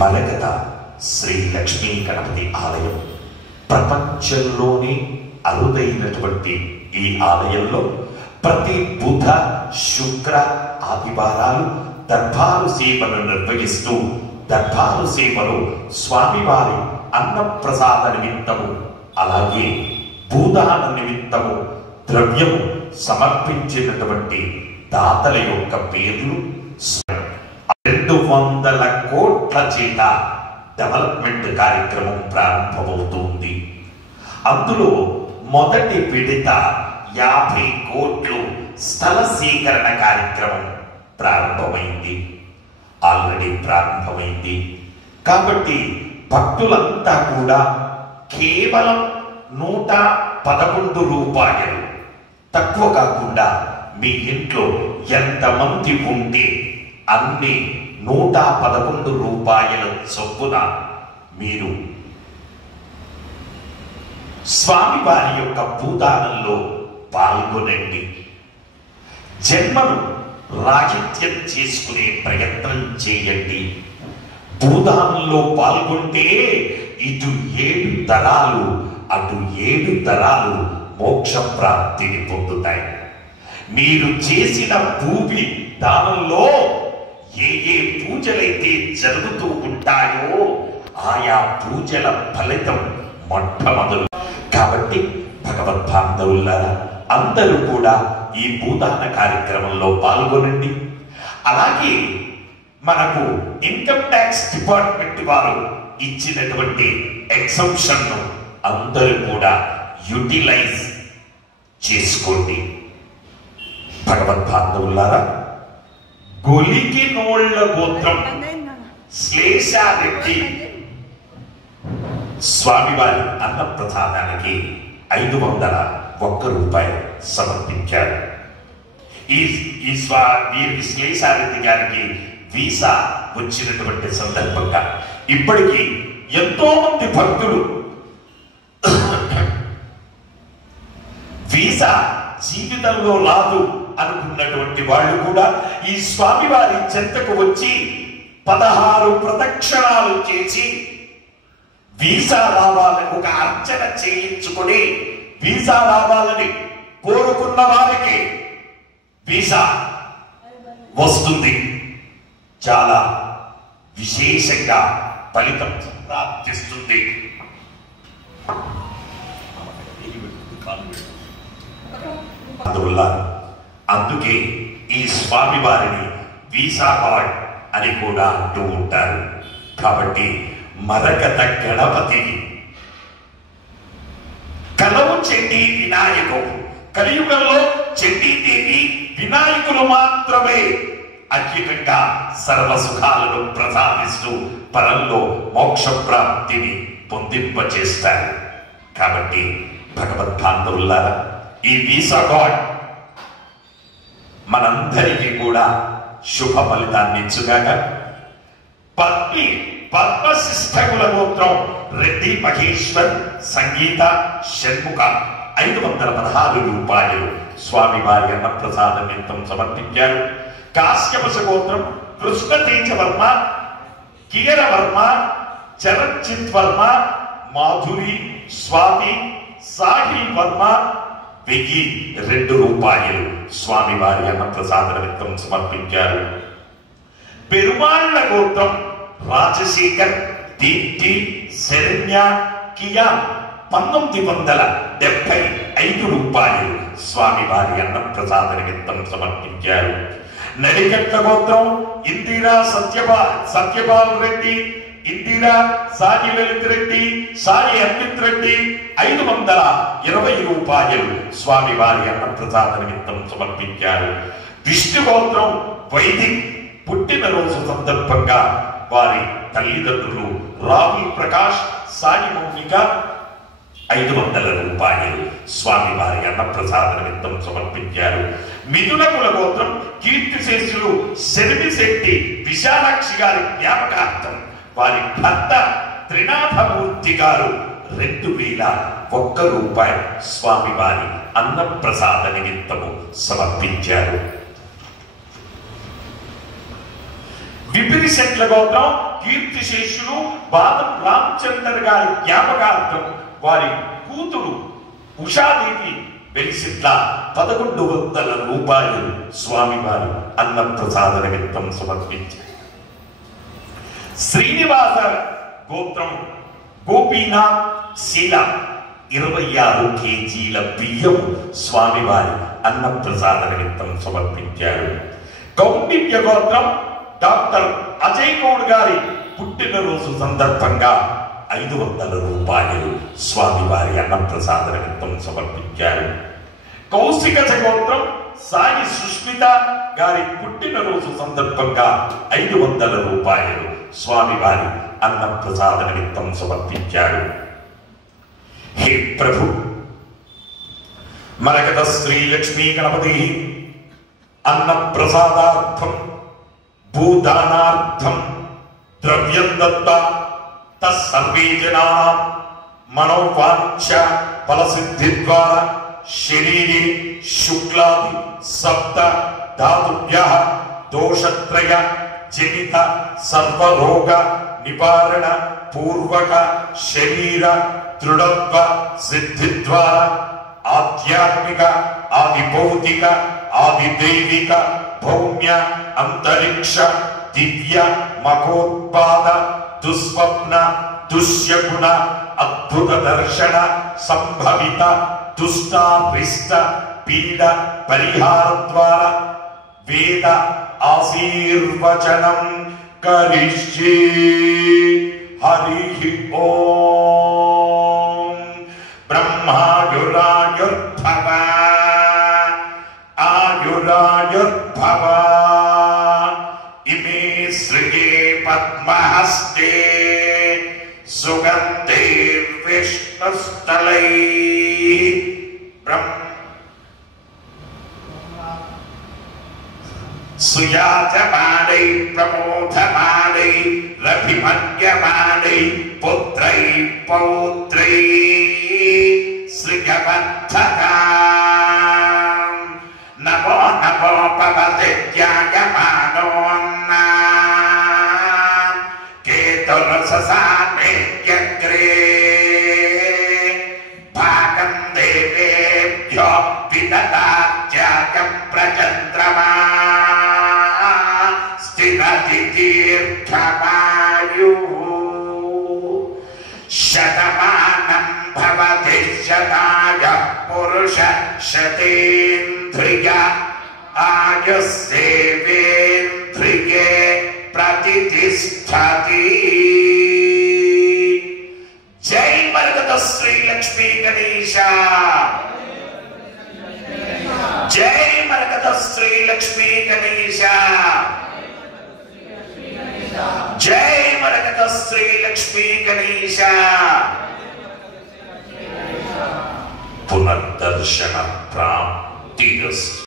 మలకత శ్రీ లక్ష్మీ గణపతి ఆలయం ప్రపంచంలోనే అరుదైనటువంటి ఈ ఆలయంలో ప్రతి బుధ శుక్ర ఆదివారాలు దర్బారు సేవను నిర్వహిస్తూ దర్బారు సేవలు స్వామివారి అన్నప్రసాద నిమిత్తము అలాగే భూదాన నిమిత్తము ద్రవ్యము సమర్పించినటువంటి దాతల యొక్క పేర్లు 200 కోట్ల చేత డెవలప్మెంట్ కార్యక్రమం ప్రారంభమవుతుంది. అందులో మొదటి విడత 50 కోట్లు స్థల సేకరణ కార్యక్రమం ఆల్రెడీ ప్రారంభమైంది. కాబట్టి భక్తులంతా కూడా కేవలం 111 రూపాయలు తక్కువ కాకుండా మీ ఇంట్లో ఎంతమంది ఉంటే అన్ని 111 రూపాయల చొప్పున మీరు స్వామివారి యొక్క భూదానంలో పాల్గొనండి. జన్మను రాహిత్యం చేసుకునే ప్రయత్నం చేయండి. భూదానంలో పాల్గొంటే ఇటు 7 తరాలు అటు 7 తరాలు మోక్ష ప్రాప్తిని పొందుతాయి. మీరు చేసిన భూమి దానంలో ఏ పూజలైతే జరుగుతూ ఉంటాయో ఆయా పూజల ఫలితం మొట్టమొదలు. కాబట్టి భగవద్బాంధవులారా అందరూ కూడా ఈ భూదాన కార్యక్రమంలో పాల్గొనండి. అలాగే మనకు ఇన్కమ్ ట్యాక్స్ డిపార్ట్మెంట్ వారు ఇచ్చినటువంటి ఎగ్జంప్షన్ ను అందరూ కూడా యూటిలైజ్ చేసుకోండి. భగవద్బాంధవులారా గొలికి నోళ్ల గోత్రం శ్లేషారెడ్డి స్వామివారి అన్నప్రసాదానికి 501 రూపాయలు సమర్పించారు. ఈ శ్లేషారెడ్డి గారికి వీసా వచ్చినటువంటి సందర్భంగా ఇప్పటికీ ఎంతో మంది భక్తులు వీసా జీవితంలో రాదు అనుకున్నటువంటి వాళ్ళు కూడా ఈ స్వామివారి చెంతకు వచ్చి 16 ప్రదక్షిణాలు చేసి వీసా రావాలని ఒక అర్చన చేయించుకొని వీసా రావాలని కోరుకున్న వారికి వీసా వస్తుంది. చాలా విశేషంగా ఫలితం ప్రాప్తిస్తుంది. అందుకే ఈ స్వామి వారిని వీసా గాడ్ అని కూడా అంటూ ఉంటారు. కాబట్టి మరకత గణపతి కలవు చెండి వినాయకు కలియుగంలో చండీదేవి వినాయకులు మాత్రమే అత్యధికంగా సర్వ సుఖాలను ప్రసాదిస్తూ పరంలో మోక్ష ప్రాప్తిని పొందింపచేస్తారు. కాబట్టి భగవద్బాంధవులారా ఈ వీసా గాడ్ మనందరికీ కూడా శుభ ఫలితాన్ని ఇచ్చుగాక. పద్మశిష్టకుల గోత్రం రెడ్డి మహేశ్వర్ సంగీత షణ్ముఖ 516 రూపాయలు స్వామివారి అన్నప్రసాద నిమిత్తం సమర్పించారు. కాశ్యపశ గోత్రం కృష్ణతేజ వర్మ కియర వర్మ చరణ్జిత్ వర్మ మాధురి స్వామి సాహిల్ వర్మ 1002 రూపాయలు స్వామివారి అన్నప్రసాద నిమిత్తం సమర్పించారు. పెరుమాళ్ల గోత్రం రాజశేఖర్ దీప్తి శరణ్య కియా 1975 రూపాయలు స్వామివారి అన్నప్రసాద నిమిత్తం సమర్పించారు. నడికట్ల గోత్రం ఇందిరా సత్యపాల్ రెడ్డి ఇందిరా సాయి లలిత్ రెడ్డి సాయి అమిత్ రెడ్డి 520 రూపాయలు స్వామివారి అన్నప్రసాద నిమిత్తం సమర్పించారు. విష్ణు గోత్రం వైదిక్ పుట్టినరోజు సందర్భంగా వారి తల్లిదండ్రులు రాహుల్ ప్రకాష్ సాయి మౌనిక 500 రూపాయలు స్వామివారి అన్నప్రసాద నిమిత్తం సమర్పించారు. మిథున కుల గోత్రం కీర్తిశేషులు శనిశెట్టి విశాలాక్షి గారి జ్ఞాపకార్థం వారి భర్త త్రినాథమూర్తి గారు 2001 రూపాయలు స్వామివారి అన్నప్రసాద నిమిత్తము సమర్పించారు. శెట్ల గోత్రం కీర్తిశేషులు బాదం రామచంద్ర గారి జ్ఞాపకార్థం వారి కూతురు ఉషాదేవి వెలిసిట్ల 1100 రూపాయలు స్వామివారు అన్నప్రసాద నిమిత్తం సమర్పించారు. శ్రీనివాస గోత్రం గోపీనాథ్ శీల 26 కేజీల బియ్యం స్వామివారి అన్నప్రసాద నిమిత్తం సమర్పించారు. కౌండిన్య గోత్రం డాక్టర్ అజయ్ గౌడ్ గారి పుట్టినరోజు సందర్భంగా 500 రూపాయలు స్వామివారి అన్నప్రసాద నిమిత్తం సమర్పించారు. కౌశిక గోత్రం సాయి సుష్మిత గారి పుట్టినరోజు సందర్భంగా 500 రూపాయలు స్వామివారి అన్నప్రసాద నిమిత్తం సమర్పించారు. హే ప్రభు, మరకత శ్రీ లక్ష్మీ గణపతి అన్నప్రసాదార్థం భూదానార్థం ద్రవ్యం దత్త తస్సర్వే జనానాం మనోవాంఛ ఫలసిద్ధి ద్వారా శరీరే శుక్లాది సప్త ధాతుభ్యః దోషత్రయ జనిత సర్వరోగ నివారణ పూర్వక శరీర దృఢత్వ సిద్ధి ద్వారా ఆధ్యాత్మిక ఆది భౌతిక ఆది దైవిక భౌమ్య అంతరిక్ష దివ్య మహోత్పాద దుస్వప్న దుశ్యగుణ అద్భుత దర్శన సంభవిత దుష్టారిష్ట పీడ పరిహార ద్వారా వేద ఆశీర్వచనం కరిష్యే. హరి ఓం. బ్రహ్మాయురాయుర్భవ ఆయురాయుర్భవ ఇమే శ్రీయే పద్మహస్తే సుగంధే విష్ణుస్థలై సుయాతమానై ప్రమోదమానై రభిమన్యమానై పుత్రై పౌత్రై శ్రీగవర్ధకా నమో నమో భవతే ధ్యాయమానోన్నా కేతుర్ససానేగ్రే భాగం దేవేభ్యో విదదాత్యాగం ప్రచంద్రమా స్థిరతిదీర్ఘమాయు శతమానం భవతి శతాయ పురుష శతేంద్రియ ఆయుస్సేవేంద్రియే ప్రతిష్ఠతి. జై మరకత శ్రీ లక్ష్మీ గణేశ. జై మరకత శ్రీ లక్ష్మీ గణేశ. జై మరకత శ్రీ లక్ష్మీ గణేశ. పునర్దర్శన ప్రాప్తిరస్తు.